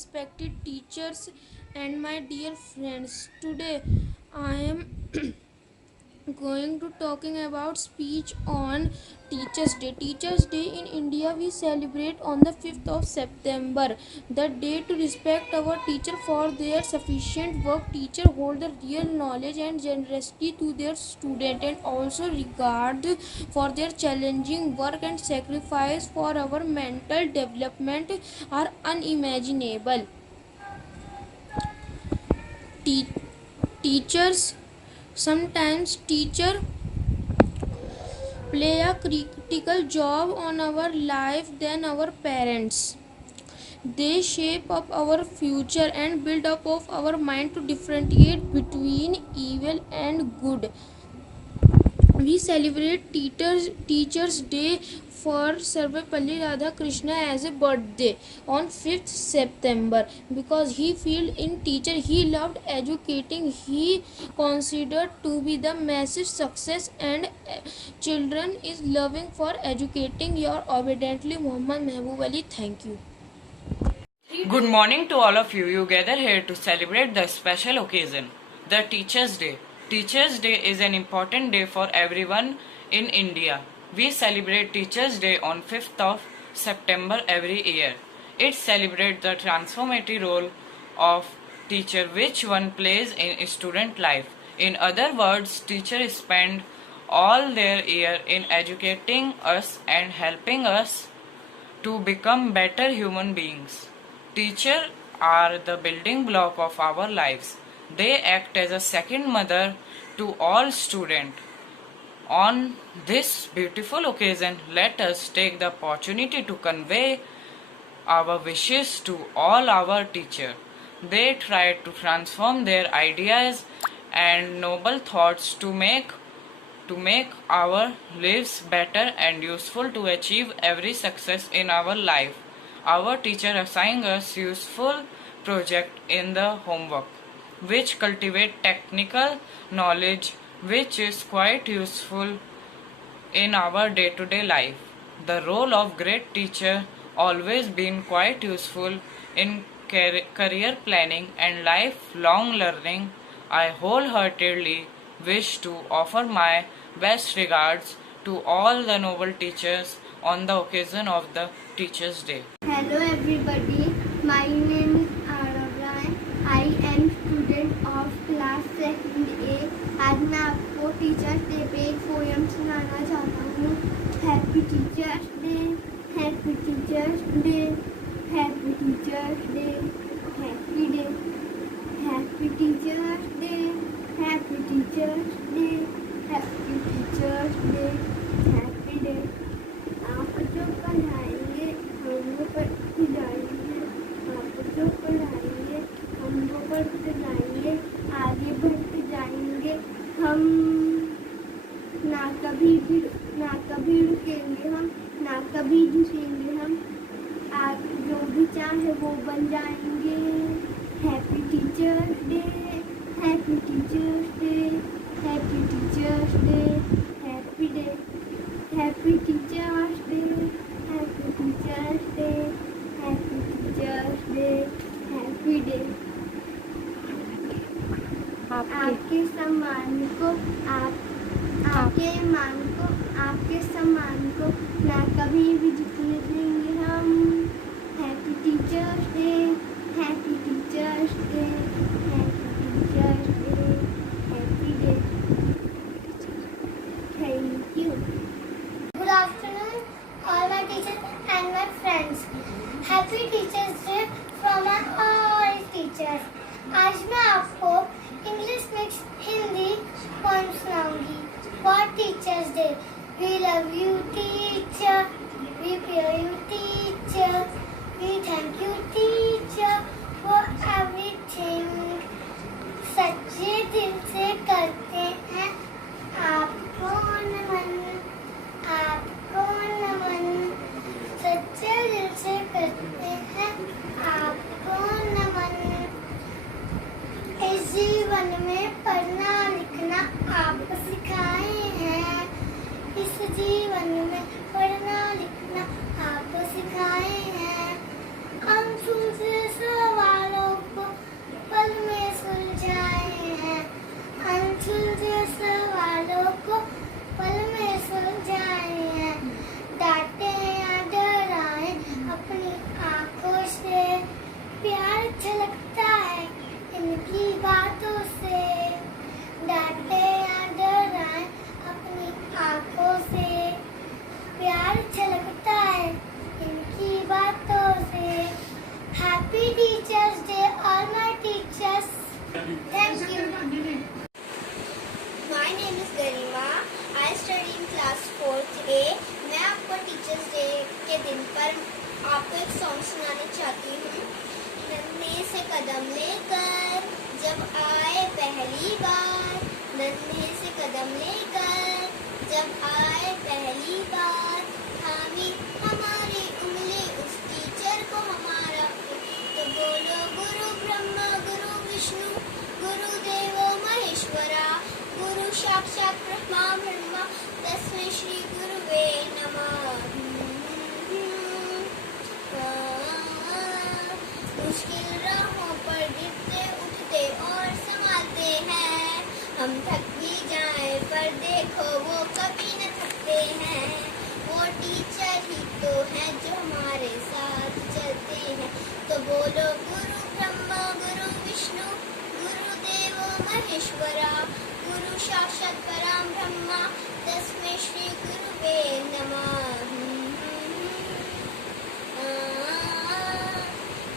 respected teachers and my dear friends. Today I am going to talking about speech on Teachers Day. Teachers Day in India we celebrate on the 5th of September, the day to respect our teacher for their sufficient work. Teacher hold the real knowledge and generosity to their student, and also regard for their challenging work and sacrifice for our mental development are unimaginable. Te- Teachers, sometimes teacher play a critical job on our life than our parents. They shape up our future and build up of our mind to differentiate between evil and good. We celebrate Teachers Day for Sarvepalli Radhakrishna as a birthday on 5th September, because he felt in teacher he loved educating. He considered to be the massive success, and children is loving for educating. Your obediently Muhammad Mehboob Ali. Thank you. Good morning to all of you. You gather here to celebrate the special occasion, the Teachers' Day. Teachers' Day is an important day for everyone in India. We celebrate Teachers' Day on 5th of September every year. It celebrates the transformative role of teacher which one plays in student life. In other words, teachers spend all their year in educating us and helping us to become better human beings. Teachers are the building block of our lives. They act as a second mother to all students. On this beautiful occasion, let us take the opportunity to convey our wishes to all our teachers. They try to transform their ideas and noble thoughts to make our lives better and useful to achieve every success in our life. Our teacher assigned us useful project in the homework, which cultivate technical knowledge, which is quite useful in our day-to-day life. The role of great teacher always been quite useful in career planning and lifelong learning. I wholeheartedly wish to offer my best regards to all the noble teachers on the occasion of the Teachers' Day. Hello everybody, my name is Aravra. I am student of class 2nd A. आज मैं आपको teachers day पे एक poem सुनाना चाहता हूँ. Happy teachers day, happy teachers day, happy teachers day, happy day, happy teachers day, happy teachers day, happy teachers day, happy day. आप जो पढ़ाएंगे हम वो पढ़ते जाएंगे, आप जो पढ़ाएंगे हम वो पढ़ते जाएंगे, आगे बढ़ते जाएंगे हम. ना कभी रुकेंगे हम, ना कभी झुकेंगे हम. आप जो भी चाहे वो बन जाएंगे. Happy teachers day, happy teachers day, happy teachers day, happy day, happy teachers day, happy teachers day, happy teachers day, happy day. आपके सम्मान को आपके मान को, आपके सम्मान को ना कभी भी झुकने देंगे हम. Happy teachers day, happy teachers day, happy teachers day, happy day. Thank you. Good afternoon, all my teachers and my friends. Happy Teachers Day from all teachers. आज मैं आपको इंग्लिश मिक्स हिंदी पोएम सुनाऊंगी for Teachers Day. We love you, teacher. We fear you, teacher. We thank you, teacher, for everything. सच्चे दिल से करते हैं आपको नमन, आपको नमन. सच्चे दिल से करते हैं आपको नमन. इस जीवन में पढ़ना लिखना आप सिखाए हैं. इस जीवन में पढ़ना लिखना आप सिखाए हैं. हम अच्छा लगता है इनकी बातों से, डांटे या डराए अपनी आंखों से। प्यार अच्छा लगता है इनकी बातों से। Happy teachers day all my teachers. Thank you. My name is Garima, I study in class 4th A। मैं आपको टीचर्स डे के दिन पर आपको एक सॉन्ग सुनाना चाहती हूँ। नन्हे से कदम लेकर जब आए पहली बार, नन्हे से कदम लेकर जब आए पहली बार, थामी हमारी उंगली उस टीचर को हमारा, तो बोलो गुरु ब्रह्मा गुरु विष्णु गुरुदेवो महेश्वरा, गुरु साक्षात ब्रह्मा तस्मै श्री गुरुवे नमः। मुश्किल राहों पर गिरते उठते और संभालते हैं, हम थक भी जाएं पर देखो वो कभी न थकते हैं। वो टीचर ही तो हैं जो हमारे साथ चलते हैं, तो बोलो गुरु ब्रह्मा गुरु विष्णु गुरुदेवो महेश्वरा, गुरु साक्षात परम ब्रह्मा तस्मै श्री गुरुवे नमः।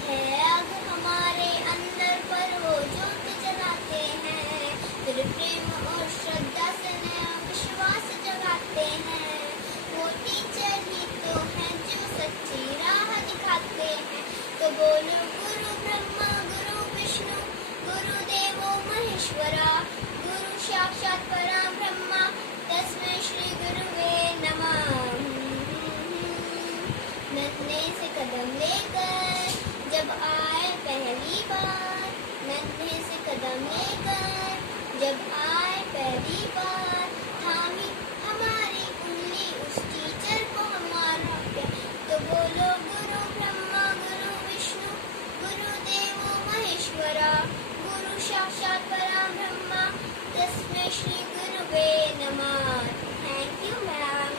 है आग हमारे अंदर पर वो ज्योत जलाते हैं, फिर प्रेम और श्रद्धा से नया विश्वास जगाते हैं। वो टीचर ही तो हैं जो सच्ची राह दिखाते हैं, तो बोलो गुरु ब्रह्मा गुरु विष्णु गुरुदेवो महेश्वरा, गुरु साक्षात परम ब्रह्मा तस्मै श्री गुरुवे नमः। नन्हे से कदम लेकर जब आए पहली बार, नन्हे से कदम लेकर जब आए पहली बार, थामी हमारी उंगली उस टीचर को हमारा प्यार, तो बोलो गुरु ब्रह्मा गुरु विष्णु गुरुदेवो महेश्वरा, गुरु साक्षात परम ब्रह्मा तस्मै श्री गुरुवे नमः। Thank you ma'am.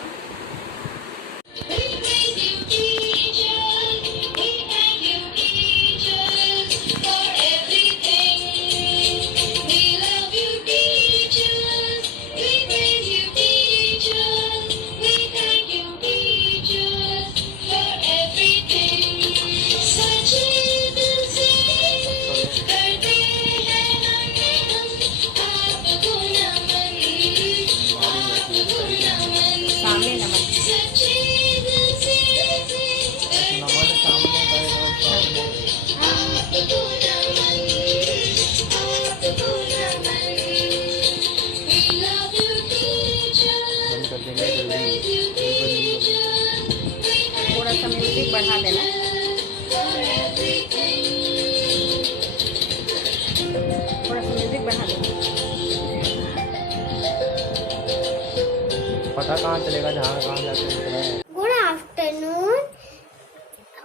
थोड़ा सा म्यूजिक बढ़ा देना। थोड़ा सा म्यूजिक बढ़ा देना। पता कहाँ चलेगा जहाँ कहाँ जाते। Good afternoon,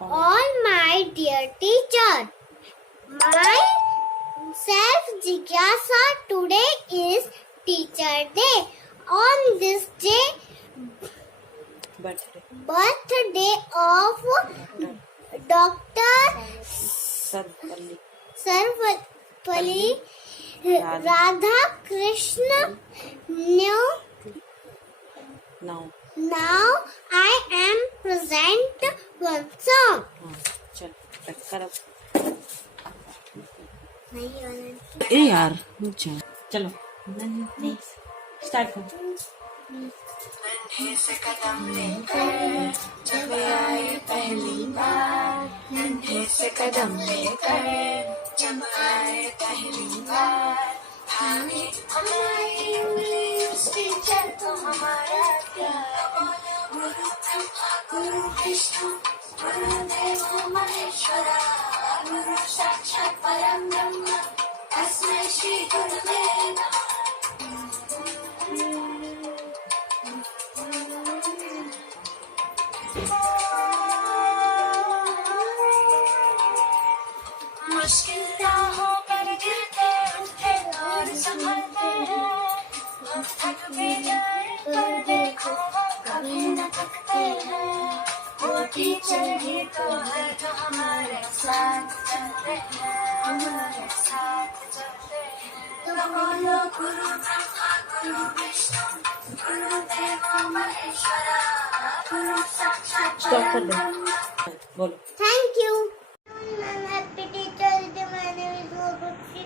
all my dear teacher. Myself Jigyasa. Today is Teacher Day. On this day, birthday of Dr. Sarvapalli Radhakrishna. Now I am present one song. ए यार चलो स्टार्ट करो। नन्हे से कदम लेकर जब आए पहली बार, नन्हे से कदम लेकर जब आए पहली बार, थामी हमारी उंगली उस टीचर को हमारा प्यार, गुरु ब्रह्मा गुरु विष्णु गुरुदेवो महेश्वरा, गुरु साक्षात परम ब्रह्मा तस्मै श्री गुरुवे नमः। मुश्किल राहों पर गिरते उठते और संभलते हैं, हम थक भी जाए पर देखो वो कभी न थकते हैं। वो टीचर ही तो है जो हमारे साथ चलते हमारे साथ चलते हैं। तो बोलो गुरु ब्रह्मा गुरु विष्णु गुरुदेव महेश्वरा गुरु साक्षात परब्रह्म। बोलो। Thank you. I'm happy teacher. My name is Gopakshi.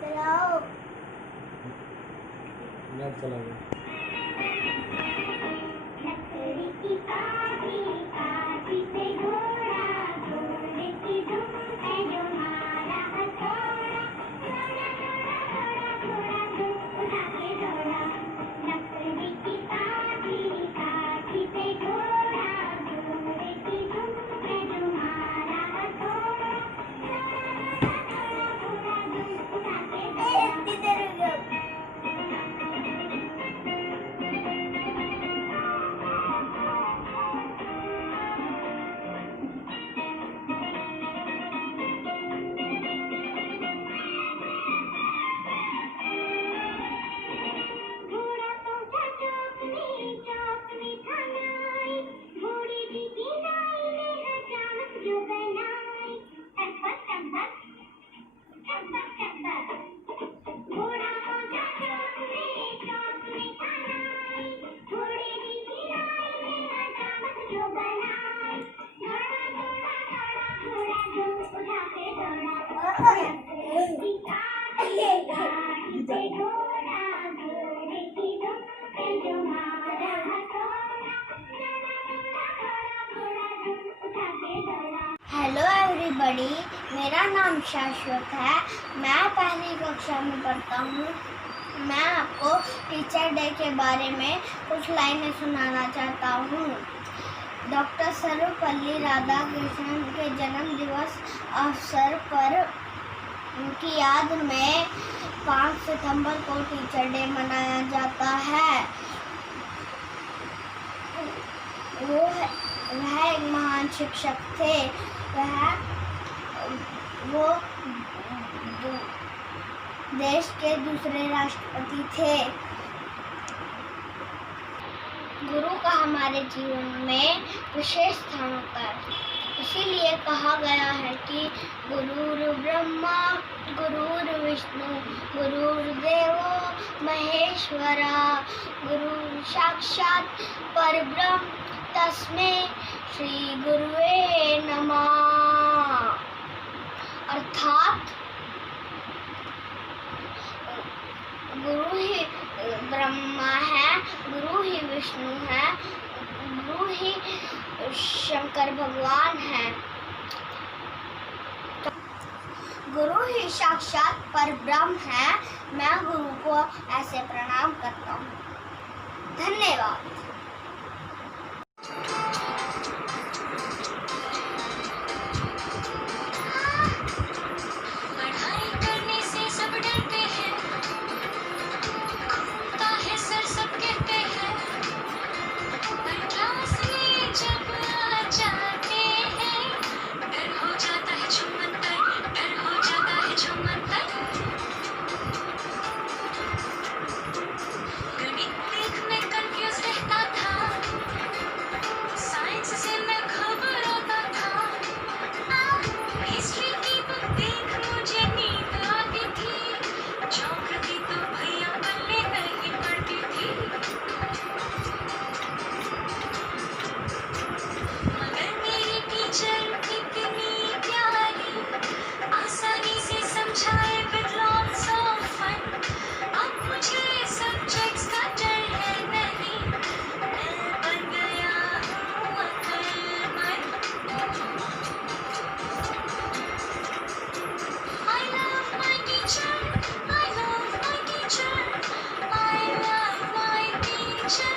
चलाओ। नेट चला गया। लकड़ी की काठी काठी पे घोड़ा घोड़े की दुम है जो मारा हथौड़ा घोड़ा घोड़ा घोड़ा घोड़ा दुम उठा के दौड़ा। लकड़ी की काठी काठी पे घोड़ा घोड़े की दुम है जो मारा हथौड़ा घोड़ा घोड़ा दुम उठा के दौड़ा। घोड़ा पहुंचा चौक में खाना आई घोड़े की किनाई ने अचानक जो बनाई टप्पा टप्पा टप्पा टप्पा। घोड़ा पहुंचा चौक में खाना आई घोड़े की किनाई ने अचानक जो बनाई दौड़ा दौड़ा दौड़ा घोड़ा जो उठा के दौड़ा। लकड़ी काठी पे घोड़ा घोड़े की दुम पे जो मारा हथौड़ा घोड़ा दुम उठा के दौड़ा। हेलो एवरीबॉडी, मेरा नाम शाश्वत है। मैं पहली कक्षा में पढ़ता हूँ। मैं आपको टीचर डे के बारे में कुछ लाइनें सुनाना चाहता हूँ। डॉक्टर सर्वपल्ली राधाकृष्णन के जन्म दिवस अवसर पर उनकी याद में 5 सितंबर को टीचर डे मनाया जाता है। वह एक महान शिक्षक थे। वो देश के दूसरे राष्ट्रपति थे। गुरु का हमारे जीवन में विशेष स्थान होता है। इसीलिए कहा गया है कि गुरुर् ब्रह्मा गुरुर्विष्णु गुरुर्देवो महेश्वरा गुरु साक्षात परब्रह्म तस्मै श्री गुरुवे नमः। अर्थात गुरु ही ब्रह्मा है, गुरु ही विष्णु है, गुरु ही शंकर भगवान है, गुरु ही साक्षात परब्रह्म है। मैं गुरु को ऐसे प्रणाम करता हूँ। धन्यवाद। पढ़ाई करने से सब डरते हैं काहे सर सब कहते हैं पर क्लास में जब आ जाते हैं डर हो जाता है छुमंतर डर हो जाता है छुमंतर। गणित देख मैं कंफ्यूज रहता था साइंस से मैं घबराता था हिस्ट्री की बुक देख मुझे नींद आती थी ज्योग्राफी तो भैया पल्ले नहीं पड़ती थी मगर मेरी टीचर कितनी प्यारी आसानी से समझाए with lots of fun। अब मुझे सब्जेक्ट्स का डर है नहीं मैं बन गया हूँ अक्लमंद। I love my teacher, I love my teacher, I love my teacher।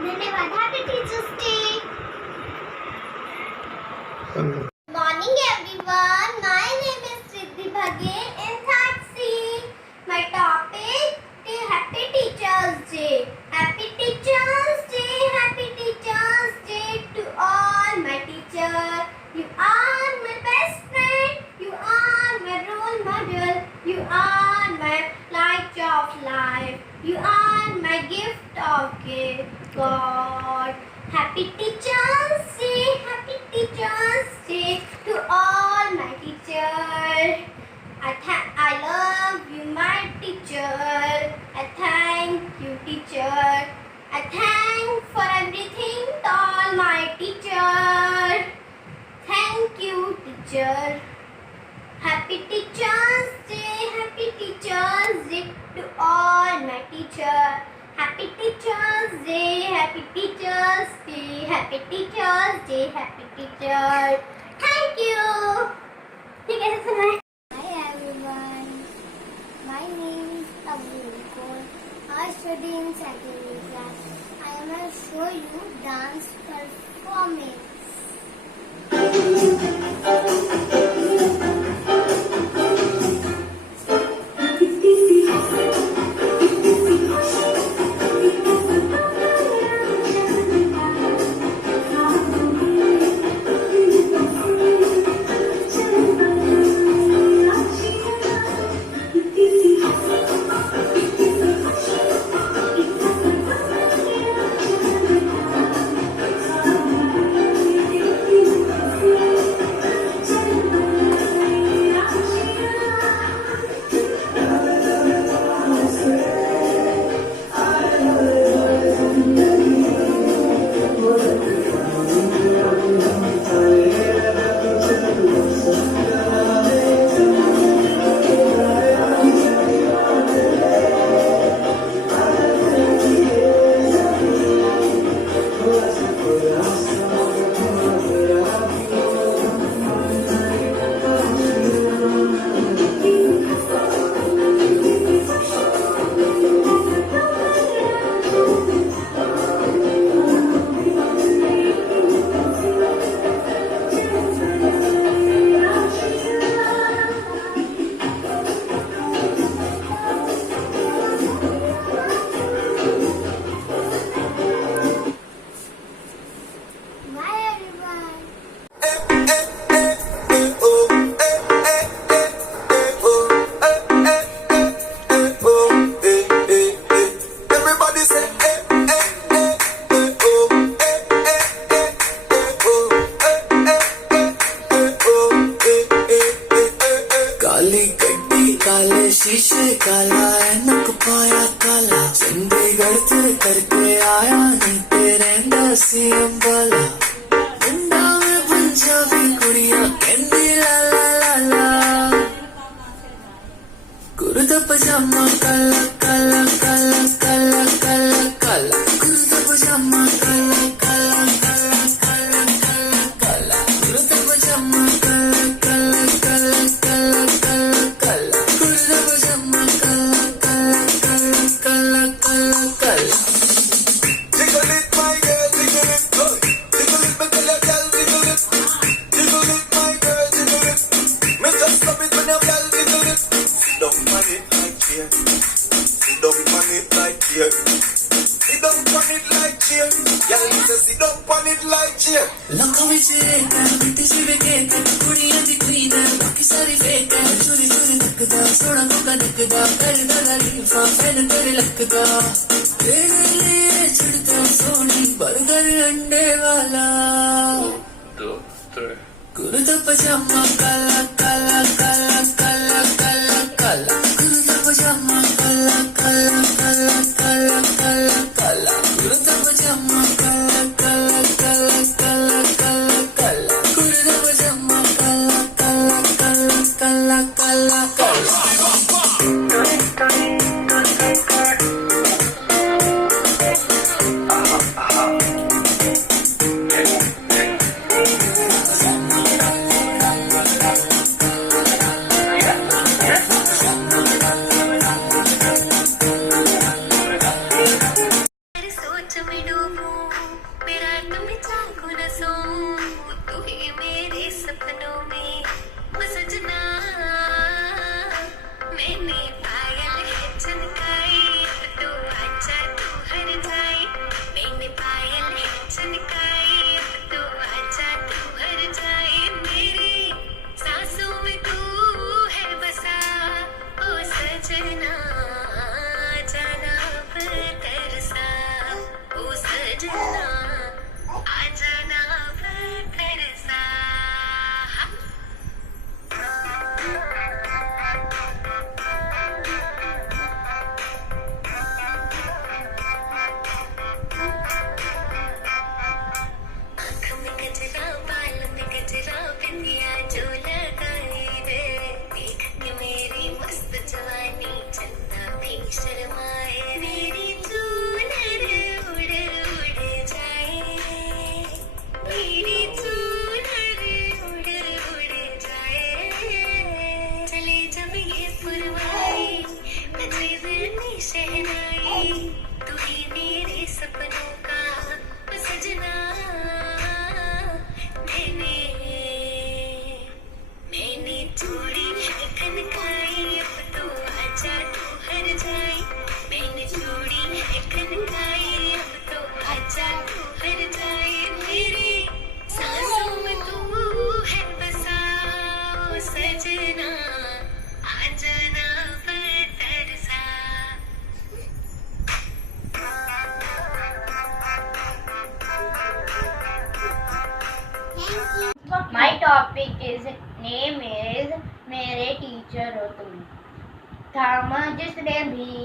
धन्यवाद। Happy teachers day. Morning everyone. My name is Siddhi Bhage in third C. My topic is Happy Teachers Day. Happy Teachers Day. Happy Teachers Day to all my teachers. You are my best friend. You are teacher. Happy Teachers Day, Happy Teachers Day, Happy Teachers Day, Happy Teachers. Thank you. ठीक है सुना है. Hi everyone. My name is Abdul Kaur. I study in secondary class. I am going to show you dance performance. शीशे काला ऐनक पाया काला चंडीगढ़ ते करके आया नहीं तेरे नसी अंबाला मुंडा में पंजाबी कुड़िया कहंदी ला ला ला ला कुर्ता पजामा काला काला काला काला काला काला कुर्ता पजामा काला काला काला काला काला काला कुर्ता पजामा काला काला काला काला काला काला कुर्ता पजामा काला काला काला काला काला काला. Jiggle it, my girl, jiggle it, oh. Jiggle it, me tell your girl, jiggle it. Jiggle it, my girl, jiggle it. Me just love it when your girl jiggle it. Sit down on it like chair. Sit down on it like chair. Sit down on it like chair. Girl, me say sit down on it like chair. Look how it's it, बिटी सी Beckett कुड़ियां दी queen बाकी सारी fake चोरी चोरी तकदा सोना Coca दिखदा करदा लरीफा fan तेरे लकदा तेरे लिए छिड़ता सोनी बर्गर अंडे वाला कुर्ता पजामा काला काला काला काला काला काला कुर्ता पजामा काला काला काला काला काला काला कुर्ता पजामा काला काला काला काला काला काला कुर्ता पजामा काला काला काला काला काला काला. मेरी सोच में डूबूं मेरा तुम चाहूं न सोऊं तू ही मेरे सपनों में वो सजना मैं चूड़ी है खनकाई अब तो आजा तू हर जाए मैंने चूड़ी है खनकाई अब तो आजा तू हर जाए मेरी सांसों में तू है बसा ओ सजना आ जाना बरसा My topic is name is मेरे टीचर हो तुम। थामा जिसने भी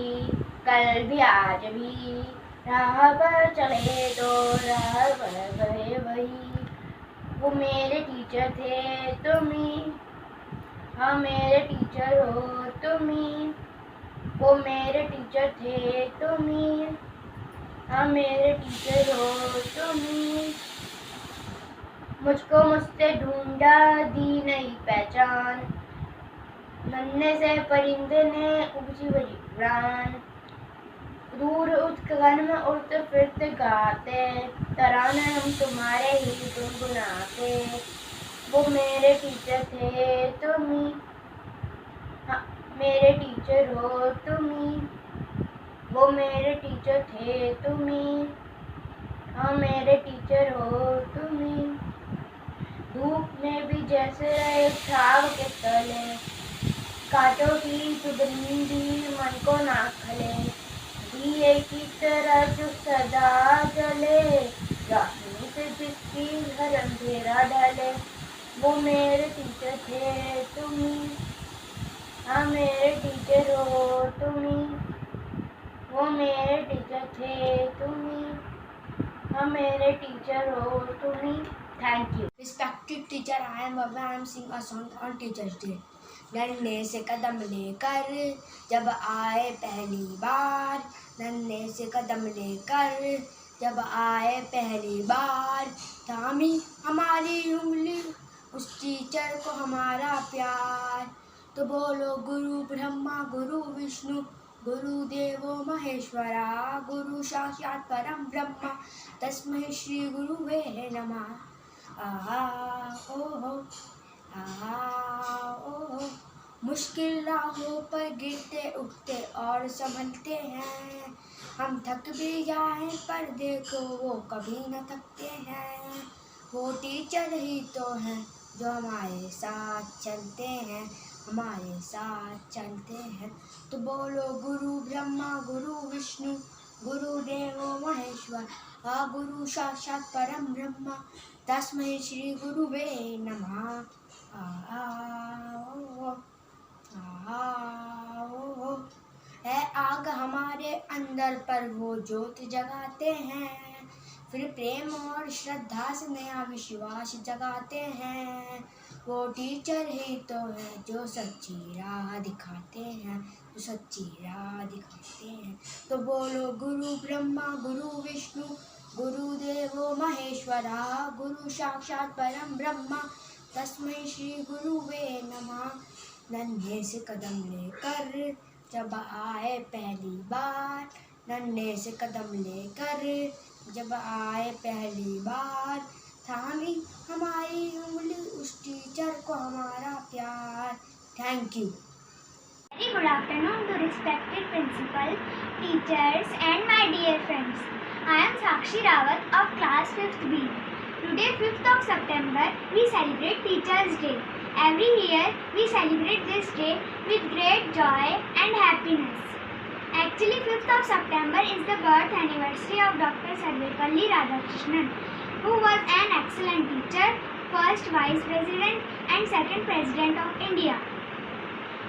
कल भी आज भी राह पर चले तो राह पर गए वही। वो मेरे टीचर थे तुम ही, हाँ मेरे टीचर हो तुम ही। वो मेरे टीचर थे तुम ही, हाँ मेरे टीचर हो तुम ही। मुझको मुझसे ढूंढा दी नई पहचान, नन्हे से परिंदे ने ऊंची बड़ी उड़ान। दूर उत्कन में उड़ते फिरते गाते तराने हम तुम्हारे ही गुनगुनाते। वो मेरे टीचर थे तुम ही, हाँ मेरे टीचर हो तुम ही। वो मेरे टीचर थे तुम ही, हाँ मेरे टीचर हो तुम ही। धूप में भी जैसे रहे छाव के तले, कांटों की सुगंधी भी मन को ना खले। दिए की तरह जो सदा जले, रोशनी से जिसकी घर अंधेरा ढले। वो मेरे टीचर थे तुम ही, हाँ मेरे टीचर हो तुम ही। वो मेरे टीचर थे तुम ही, हाँ मेरे टीचर हो तुम ही। Thank you. Respected teacher, I am sing a song on Teachers Day. नन्हे से कदम लेकर जब आए पहली बार, नन्हे से कदम लेकर जब आए पहली बार। थामी हमारी उंगली उस टीचर को हमारा प्यार। तो बोलो गुरु ब्रह्मा गुरु विष्णु गुरु देवो महेश्वरा, गुरु साक्षात परम ब्रह्मा तस्मै श्री गुरुवे नमः। ओहो ओहो। मुश्किल राहों पर गिरते उठते और संभलते हैं। हम थक भी जाएं पर देखो वो कभी न थकते हैं। वो टीचर ही तो हैं जो हमारे साथ चलते हैं, हमारे साथ चलते हैं। तो बोलो गुरु ब्रह्मा गुरु विष्णु गुरु देवो महेश्वर, गुरु साक्षात परम ब्रह्मा तस्मै श्री गुरुवे नमः। है आग हमारे अंदर पर वो ज्योत जगाते हैं, फिर प्रेम और श्रद्धा से नया विश्वास जगाते हैं। वो टीचर ही तो है जो सच्ची राह दिखाते हैं, जो सच्ची राह दिखाते हैं। तो बोलो गुरु ब्रह्मा गुरु विष्णु गुरु देवो महेश्वरा, गुरु साक्षात परम ब्रह्मा तस्मै श्री गुरुवे नमः। नन्हे से कदम लेकर जब आए पहली बार, नन्हे से कदम लेकर जब आए पहली बार। थामी हमारी उंगली उस टीचर को हमारा प्यार। Thank you. Very good afternoon to respected principal, teachers and my dear friends. I am Sakshi Rawat of class 5th B. Today 5th of September we celebrate Teachers Day. Every year we celebrate this day with great joy and happiness. Actually 5th of September is the birth anniversary of Dr. Sarvepalli Radhakrishnan, who was an excellent teacher, first Vice President and second President of India.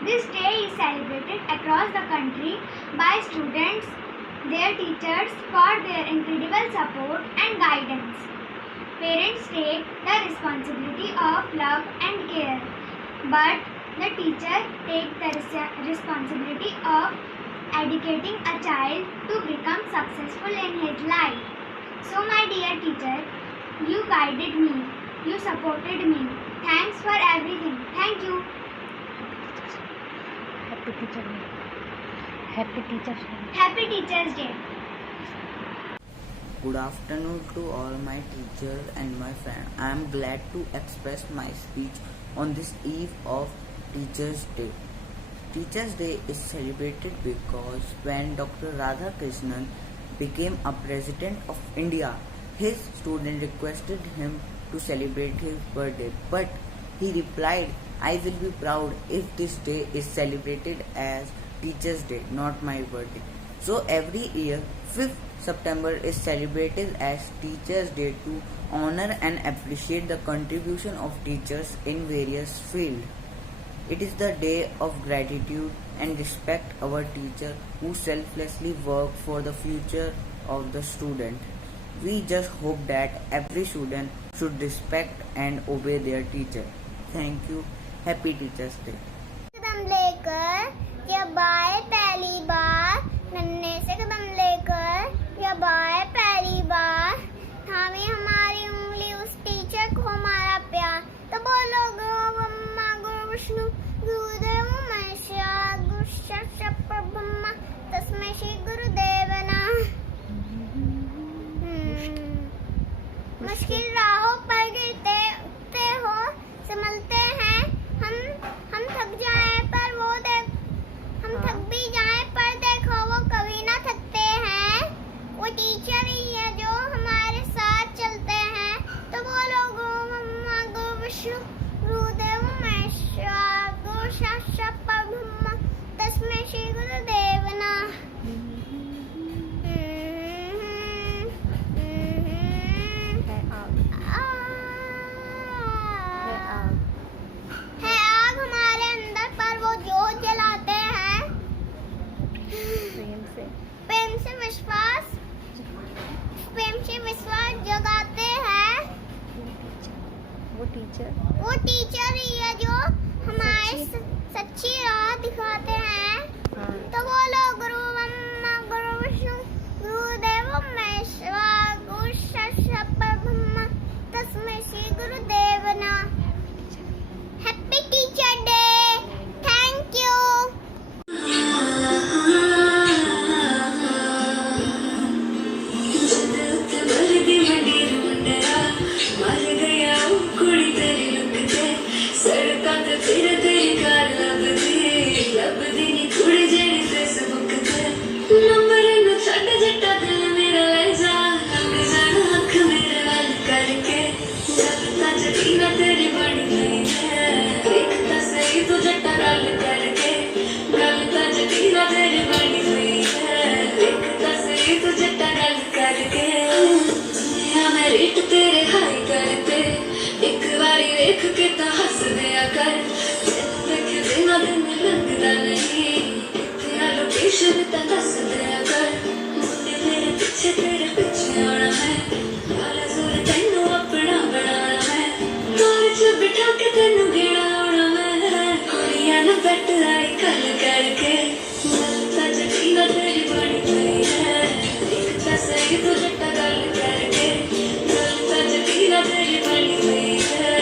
This day is celebrated across the country by students, their teachers for their incredible support and guidance. Parents take the responsibility of love and care, but the teacher takes the responsibility of educating a child to become successful in his life. So my dear teacher, you guided me, you supported me. Thanks for everything. Thank you. Happy Teacher Day. Happy Teacher's Day. Happy Teachers Day. Good afternoon to all my teachers and my friends. I am glad to express my speech on this eve of Teachers' Day. Teachers' Day is celebrated because when Dr. Radhakrishnan became a president of India, his student requested him to celebrate his birthday, but he replied, "I will be proud if this day is celebrated as Teachers' Day, not my birthday." So every year, 5th September is celebrated as Teachers' Day to honor and appreciate the contribution of teachers in various fields. It is the day of gratitude and respect our teachers who selflessly work for the future of the student. We just hope that every student should respect and obey their teacher. Thank you. Happy Teachers' Day. कदम लेकर जब आए पहली बार, नन्हे से कदम लेकर जब आए पहली बार, थामी हमारी उंगली उस टीचर को हमारा प्यार। तो बोलो गुरु ब्रह्मा गुरु विष्णु गुरुदेव महेश्वरा गुरु साक्षात परब्रह्म तस्मै श्री गुरुदेव नमः। मुश्किल राहों पर गिरते उठते हो, संभलते हैं हम थक जाए पर वो देख, हम थक भी जाए पर देखो वो कभी ना थकते हैं। वो टीचर ही है जो हमारे साथ चलते हैं। तो बोलो गुरु ब्रह्मा गुरु विष्णु गुरुदेव महेश्वरा गुरु साक्षात परब्रह्म तस्मै श्री गुरुदेव नमः। है आग हमारे अंदर पर वो जोत जलाते हैं। प्रेम से विश्वास जगाते हैं। वो टीचर ही है जो हमारे सच्ची राह दिखाते हैं। तो बोलो गुरु ब्रह्मा गुरु विष्णु गुरुदेव महेश्वरा गुरु साक्षात परब्रह्म तस्मै श्री गुरुदेव नमः। Happy teacher day. Thank you. तेरे हाई करते एक बारी देख के तो हंस दिया कर, देख बिना दिन लगता नहीं, तेरा लोकेशन तो दस दिया कर। मुझे तेरे पीछे आना है, वाला जोर तेनू अपना बनाना है, कार च बिठा के तेनू घेरा आना मैं, कुड़ियां ना बैठ आई कल करके, गलता जटीना तेरी बड़ी पई है, एक तो सही तो जट्टा गल करके, तेरी बड़ी हुई है,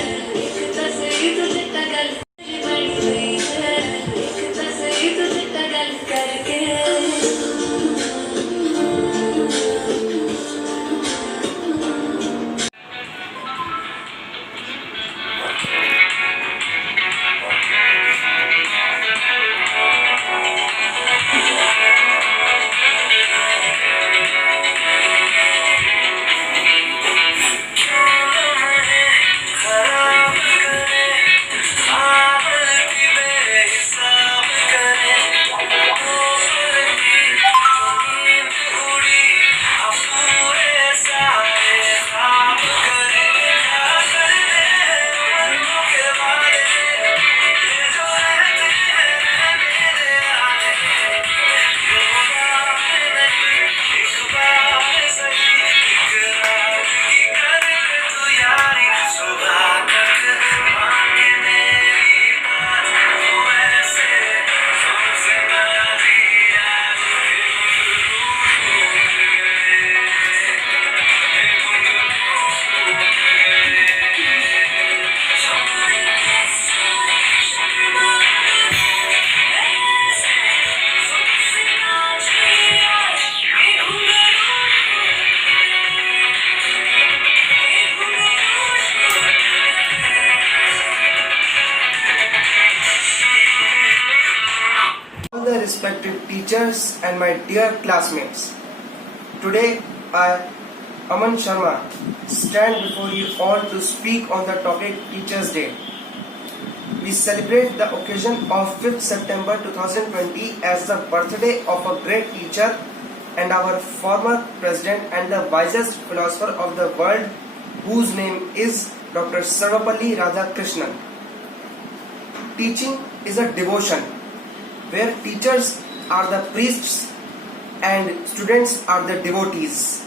एक तो सही तो जट्टा गल तेरी बड़ी हुई है, एक तो सही तो जट्टा गल करके। the respected teachers and my dear classmates. Today I, Aman Sharma, stand before you all to speak on the topic Teachers' Day. We celebrate the occasion of 5th September 2020 as the birthday of a great teacher and our former president and the wisest philosopher of the world, whose name is Dr. Sarvapalli Radhakrishnan. Teaching is a devotion where teachers are the priests and students are the devotees.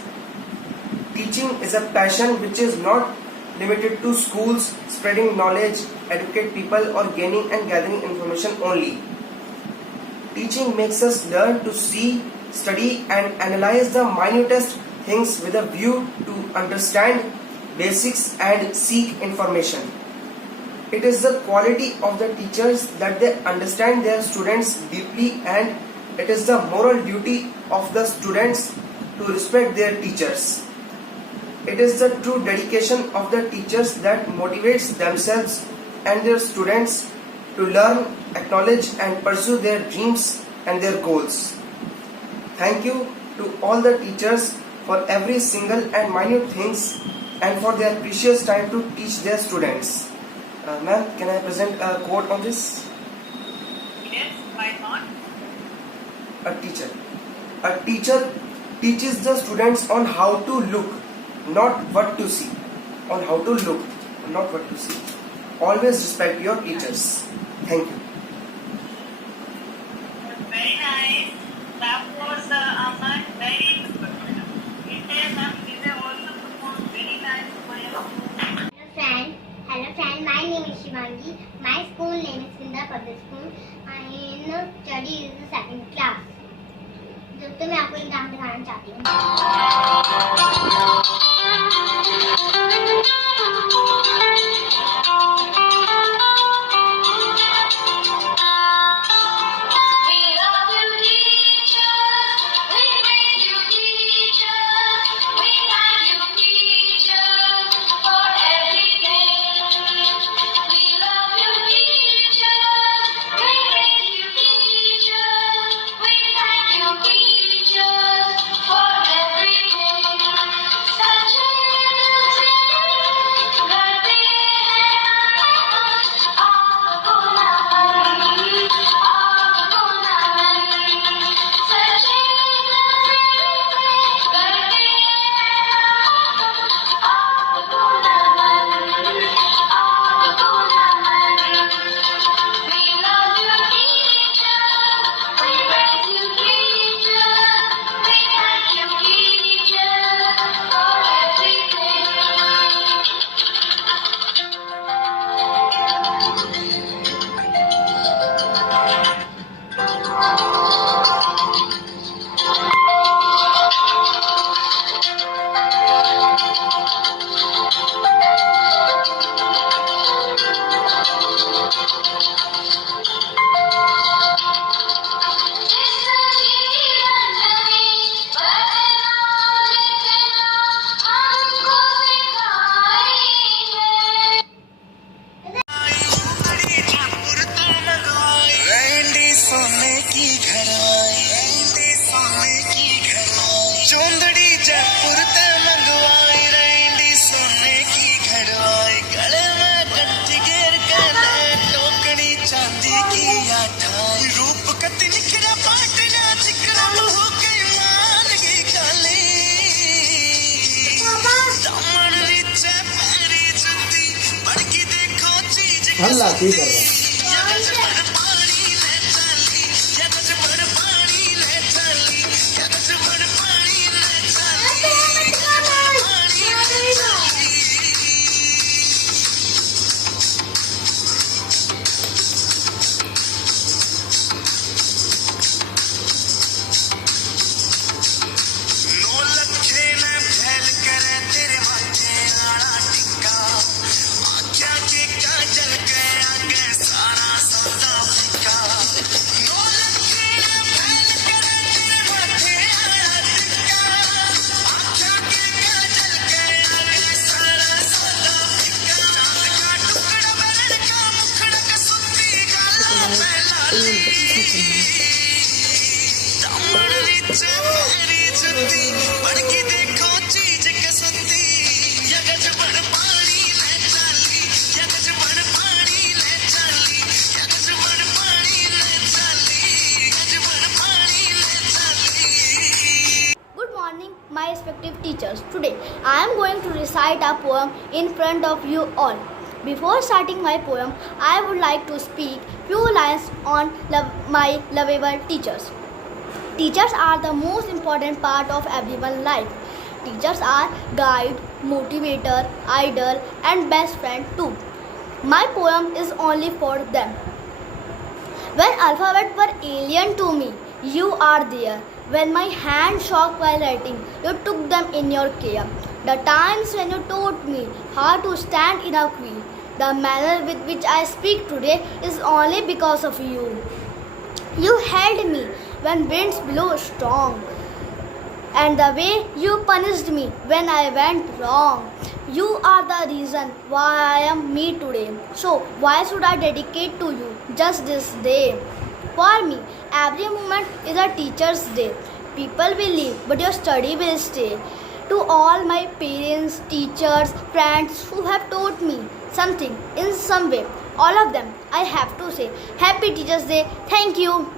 Teaching is a passion which is not limited to schools, spreading knowledge, educate people or gaining and gathering information only. Teaching makes us learn to see, study and analyze the minutest things with a view to understand basics and seek information. It is the quality of the teachers that they understand their students deeply, and it is the moral duty of the students to respect their teachers. It is the true dedication of the teachers that motivates themselves and their students to learn, acknowledge and pursue their dreams and their goals. Thank you to all the teachers for every single and minute things and for their precious time to teach their students. Ma'am, can I present a quote on this? Yes, why not? A teacher teaches the students on how to look, not what to see. On how to look, not what to see. Always respect your teachers. Thank you. Very nice. That was Aman. Very good. We have also performed very nice for you. Hello friend, my name is Shivangi. My school name is Kindra Public School. I study in the second class. तो मैं आपको एक गाना दिखाना चाहती हल्ला क्यों कर रहा है? respective teachers. Today, I am going to recite a poem in front of you all. Before starting my poem, I would like to speak few lines on my lovable teachers. Teachers are the most important part of everyone's life. Teachers are guide, motivator, idol, and best friend too. My poem is only for them. When alphabet were alien to me, you are there. When my hand shocked while writing, you took them in your care. The times when you taught me how to stand in a queue, the manner with which I speak today is only because of you. You held me when winds blew strong, and the way you punished me when I went wrong. You are the reason why I am me today. So why should I dedicate to you just this day? For me, every moment is a teacher's day. People will leave, but your study will stay. To all my parents, teachers, friends who have taught me something in some way, all of them, I have to say Happy Teachers Day. Thank you.